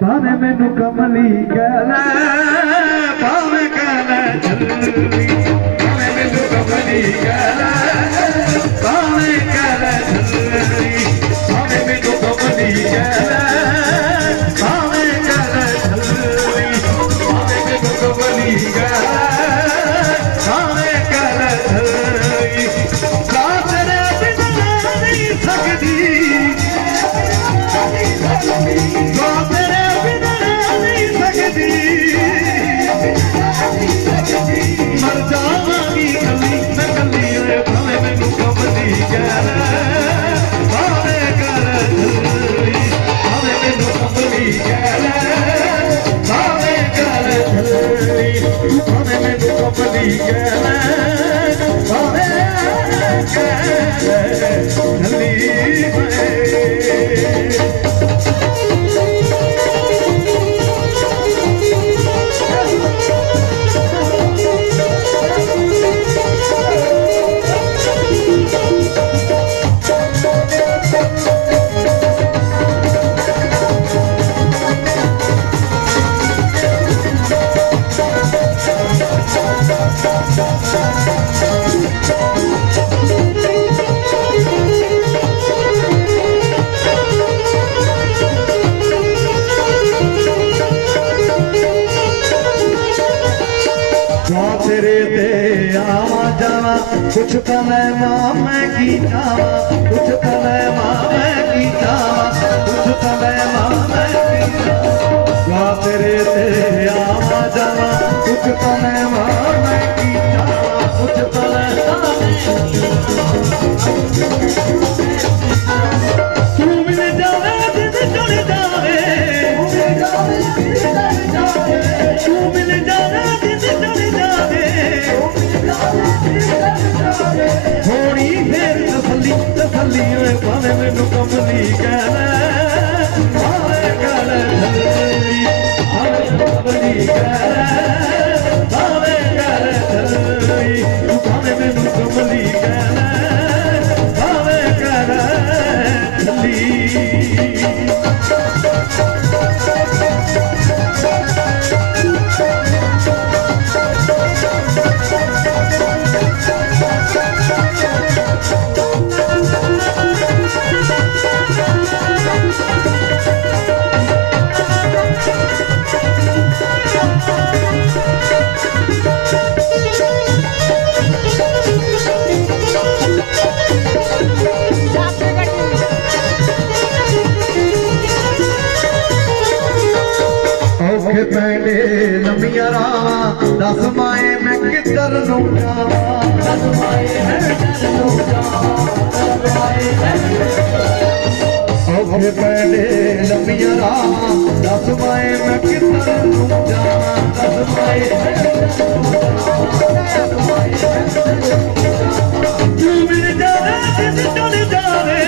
ਭਾਵੇਂ ਮੈਨੂੰ ਕਮਲੀ ਕਹਿ ਲੈ, ਭਾਵੇਂ ਕਹਿ ਲੈ ਚੱਲੀ ਭਾਵੇਂ ਮੈਨੂੰ ਕਮਲੀ ਕਹਿ ਲੈ, ਭਾਵੇਂ ਕੁਛ ਤਾਂ ਲੈ ਮਾਂ ਮੈਂ ਕੀ ਚਾਵਾਂ ਕੁਛ ਤਾਂ ਮੈਂ ਮਾਂ ਮੈਂ ਕੀ ਕੁਛ ਤਾਂ ਲੈ ਮਾਂ ਮੈਂ ਕੀ ਚਾਵਾਂ ਜਾ ਤੇਰੇ ਤੇ ਆਵਾਂ ਜਾਵਾਂ, ਕੁਛ ਤਾਂ ਹੋਣੀ ਫੇਰ ਤਸੱਲੀ ਤਸੱਲੀ ਓਏ ਭਾਵੇਂ ਮੈਨੂੰ ਕਮਲੀ ਕਹਿ ਔਖੇ ਪੈਂਦੇ ਲੰਮੀਆਂ ਰਾਵਾਂ, ਦੱਸ ਮਾਏ ਮੈਂ ਕਿੱਧਰ ਨੂੰ ਜਾਵਾਂ? ਦੱਸ ਮਾਏ ਮੈਂ ਕਿੱਧਰ ਨੂੰ ਜਾਵਾਂ? ਔਖੇ ਪੈਂਦੇ ਲੰਮੀਆਂ ਰਾਵਾਂ, ਦੱਸ ਮਾਏ ਮੈਂ ਕਿੱਧਰ ਨੂੰ ਜਾਵਾਂ? ਦੱਸ ਮਾਏ ਮੈਂ ਕਿੱਧਰ ਨੂੰ ਜਾਵਾਂ? ਦੱਸ ਮਾਏ ਮੈਂ ਕਿੱਧਰ ਨੂੰ ਜਾਵਾਂ? ਤੂੰ ਮਿਲ ਜਾਵੇ ਦਿਨ ਚੜ ਜਾਵੇ।